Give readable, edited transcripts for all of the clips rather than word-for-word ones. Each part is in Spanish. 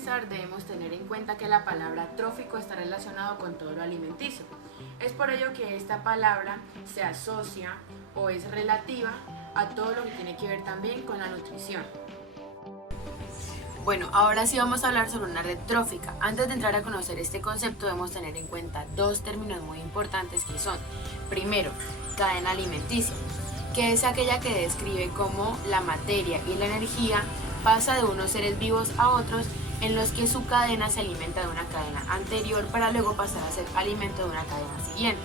comenzar debemos tener en cuenta que la palabra trófico está relacionado con todo lo alimenticio. Es por ello que esta palabra se asocia o es relativa a todo lo que tiene que ver también con la nutrición. Bueno, ahora sí vamos a hablar sobre una red trófica. Antes de entrar a conocer este concepto debemos tener en cuenta dos términos muy importantes que son, primero, cadena alimenticia, que es aquella que describe cómo la materia y la energía pasa de unos seres vivos a otros en los que su cadena se alimenta de una cadena anterior para luego pasar a ser alimento de una cadena siguiente.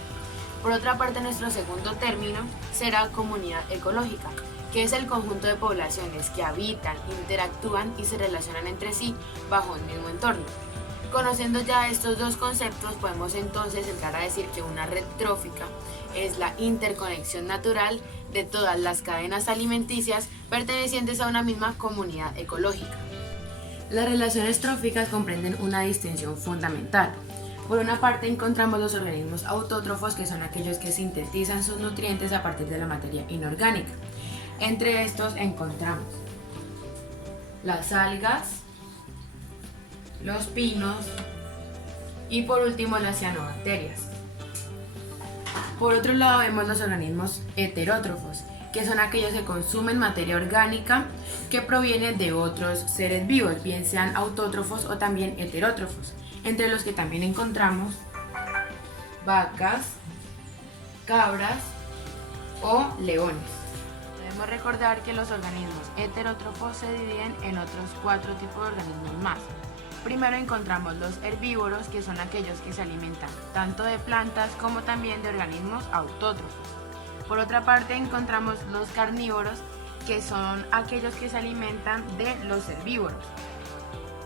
Por otra parte, nuestro segundo término será comunidad ecológica, que es el conjunto de poblaciones que habitan, interactúan y se relacionan entre sí bajo un mismo entorno. Conociendo ya estos dos conceptos, podemos entonces entrar a decir que una red trófica es la interconexión natural de todas las cadenas alimenticias pertenecientes a una misma comunidad ecológica. Las relaciones tróficas comprenden una distinción fundamental. Por una parte encontramos los organismos autótrofos, que son aquellos que sintetizan sus nutrientes a partir de la materia inorgánica. Entre estos encontramos las algas, los pinos y por último las cianobacterias. Por otro lado vemos los organismos heterótrofos, que son aquellos que consumen materia orgánica que proviene de otros seres vivos, bien sean autótrofos o también heterótrofos, entre los que también encontramos vacas, cabras o leones. Debemos recordar que los organismos heterótrofos se dividen en otros 4 tipos de organismos más. Primero encontramos los herbívoros, que son aquellos que se alimentan tanto de plantas como también de organismos autótrofos. Por otra parte encontramos los carnívoros, que son aquellos que se alimentan de los herbívoros.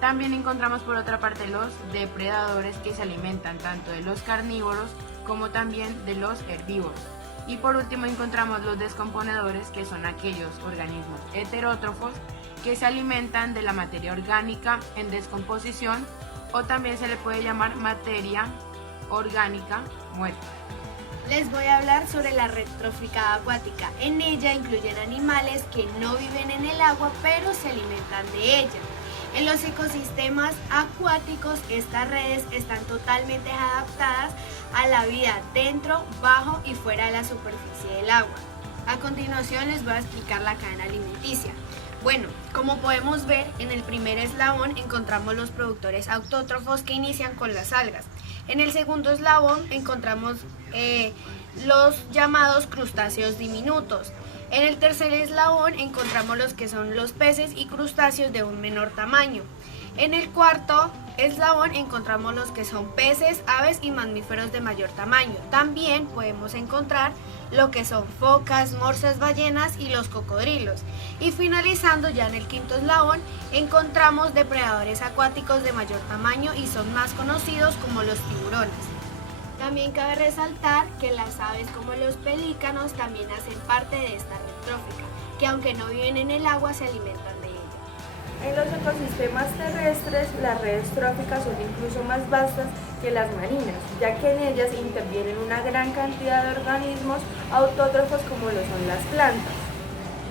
También encontramos por otra parte los depredadores, que se alimentan tanto de los carnívoros como también de los herbívoros. Y por último encontramos los descomponedores, que son aquellos organismos heterótrofos que se alimentan de la materia orgánica en descomposición, o también se le puede llamar materia orgánica muerta. Les voy a hablar sobre la red trófica acuática. En ella incluyen animales que no viven en el agua pero se alimentan de ella. En los ecosistemas acuáticos, estas redes están totalmente adaptadas a la vida dentro, bajo y fuera de la superficie del agua. A continuación les voy a explicar la cadena alimenticia. Bueno, como podemos ver, en el primer eslabón encontramos los productores autótrofos que inician con las algas. En el segundo eslabón encontramos los llamados crustáceos diminutos. En el tercer eslabón encontramos los que son los peces y crustáceos de un menor tamaño. En el cuarto eslabón encontramos los que son peces, aves y mamíferos de mayor tamaño. También podemos encontrar lo que son focas, morsas, ballenas y los cocodrilos. Y finalizando ya en el quinto eslabón encontramos depredadores acuáticos de mayor tamaño y son más conocidos como los tiburones. También cabe resaltar que las aves como los pelícanos también hacen parte de esta red trófica, que aunque no viven en el agua se alimentan de ella. En los ecosistemas terrestres, las redes tróficas son incluso más vastas que las marinas, ya que en ellas intervienen una gran cantidad de organismos autótrofos como lo son las plantas.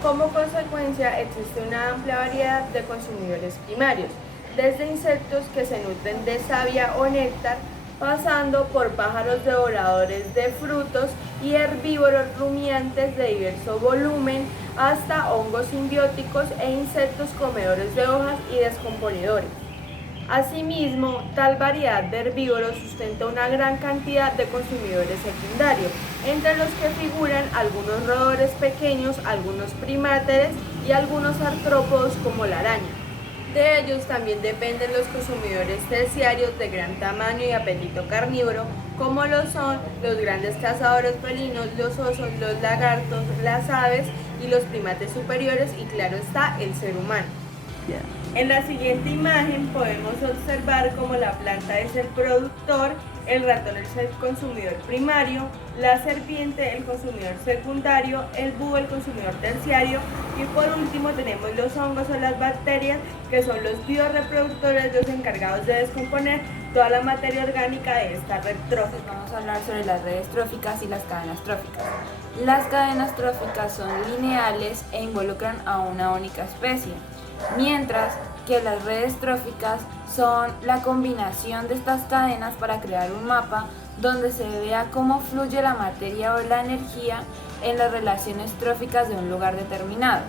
Como consecuencia, existe una amplia variedad de consumidores primarios, desde insectos que se nutren de savia o néctar, pasando por pájaros devoradores de frutos y herbívoros rumiantes de diverso volumen, hasta hongos simbióticos e insectos comedores de hojas y descomponedores. Asimismo, tal variedad de herbívoros sustenta una gran cantidad de consumidores secundarios, entre los que figuran algunos roedores pequeños, algunos primáteres y algunos artrópodos como la araña. De ellos también dependen los consumidores terciarios de gran tamaño y apetito carnívoro, como lo son los grandes cazadores felinos, los osos, los lagartos, las aves y los primates superiores y claro está, el ser humano. En la siguiente imagen podemos observar cómo la planta es el productor, el ratón es el consumidor primario, la serpiente el consumidor secundario, el búho el consumidor terciario y por último tenemos los hongos o las bacterias, que son los bioreproductores, los encargados de descomponer toda la materia orgánica de esta red trófica. Vamos a hablar sobre las redes tróficas y las cadenas tróficas. Las cadenas tróficas son lineales e involucran a una única especie. mientras que las redes tróficas son la combinación de estas cadenas para crear un mapa donde se vea cómo fluye la materia o la energía en las relaciones tróficas de un lugar determinado.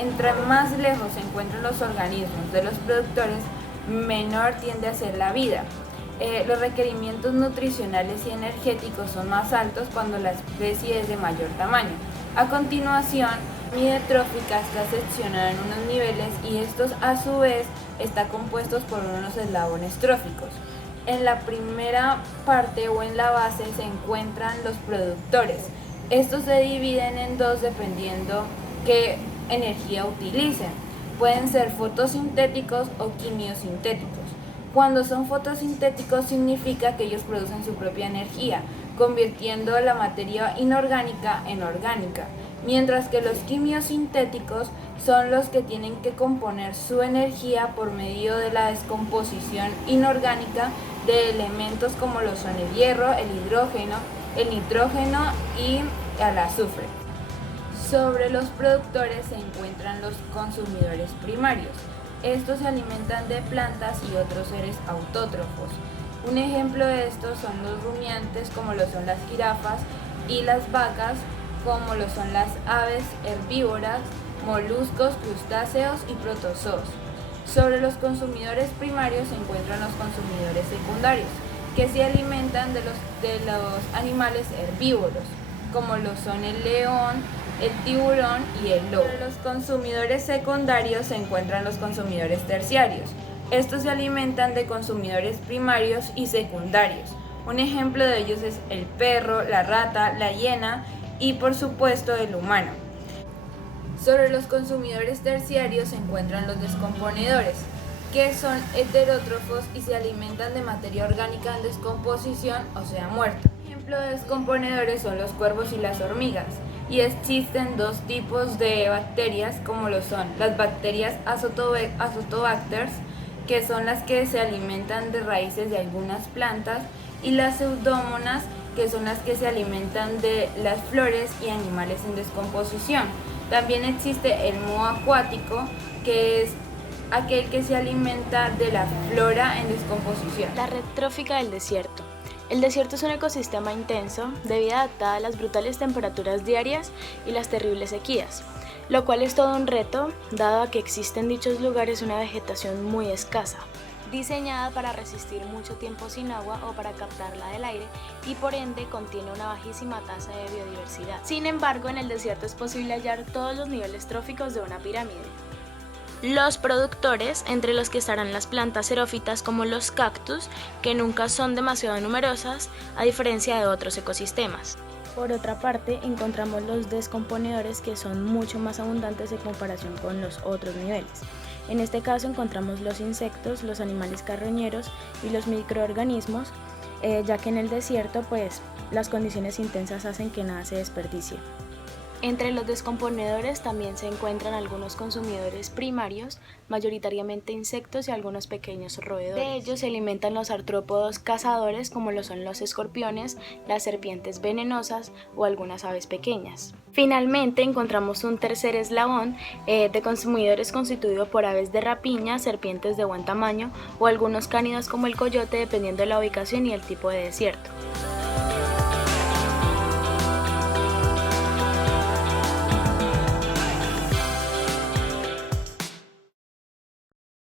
Entre más lejos se encuentran los organismos de los productores, menor tiende a ser la vida. Los requerimientos nutricionales y energéticos son más altos cuando la especie es de mayor tamaño. A continuación, la pirámide trófica está seccionada en unos niveles y estos a su vez están compuestos por unos eslabones tróficos. En la primera parte o en la base se encuentran los productores. Estos se dividen en dos dependiendo qué energía utilicen. Pueden ser fotosintéticos o quimiosintéticos. Cuando son fotosintéticos significa que ellos producen su propia energía, convirtiendo la materia inorgánica en orgánica, mientras que los quimiosintéticos son los que tienen que componer su energía por medio de la descomposición inorgánica de elementos como lo son el hierro, el hidrógeno, el nitrógeno y el azufre. Sobre los productores se encuentran los consumidores primarios. Estos se alimentan de plantas y otros seres autótrofos. Un ejemplo de estos son los rumiantes, como lo son las jirafas, y las vacas, como lo son las aves herbívoras, moluscos, crustáceos y protozoos. Sobre los consumidores primarios se encuentran los consumidores secundarios, que se alimentan de los animales herbívoros, como lo son el león, el tiburón y el lobo. Entre los consumidores secundarios se encuentran los consumidores terciarios. Estos se alimentan de consumidores primarios y secundarios. Un ejemplo de ellos es el perro, la rata, la hiena y por supuesto el humano. Sobre los consumidores terciarios se encuentran los descomponedores, que son heterótrofos y se alimentan de materia orgánica en descomposición, o sea, muerta. Un ejemplo de descomponedores son los cuervos y las hormigas. Y existen dos tipos de bacterias, como lo son las bacterias Azotobacters, que son las que se alimentan de raíces de algunas plantas, y las Pseudomonas, que son las que se alimentan de las flores y animales en descomposición. También existe el moho acuático, que es aquel que se alimenta de la flora en descomposición. La red trófica del desierto. El desierto es un ecosistema intenso de vida adaptada a las brutales temperaturas diarias y las terribles sequías, lo cual es todo un reto, dado a que existe en dichos lugares una vegetación muy escasa, diseñada para resistir mucho tiempo sin agua o para captarla del aire y por ende contiene una bajísima tasa de biodiversidad. Sin embargo, en el desierto es posible hallar todos los niveles tróficos de una pirámide. Los productores, entre los que estarán las plantas xerófitas como los cactus, que nunca son demasiado numerosas, a diferencia de otros ecosistemas. Por otra parte, encontramos los descomponedores, que son mucho más abundantes en comparación con los otros niveles. En este caso encontramos los insectos, los animales carroñeros y los microorganismos, ya que en el desierto las condiciones intensas hacen que nada se desperdicie. Entre los descomponedores también se encuentran algunos consumidores primarios, mayoritariamente insectos y algunos pequeños roedores. De ellos se alimentan los artrópodos cazadores, como lo son los escorpiones, las serpientes venenosas o algunas aves pequeñas. Finalmente encontramos un tercer eslabón de consumidores constituido por aves de rapiña, serpientes de buen tamaño o algunos cánidos como el coyote, dependiendo de la ubicación y el tipo de desierto.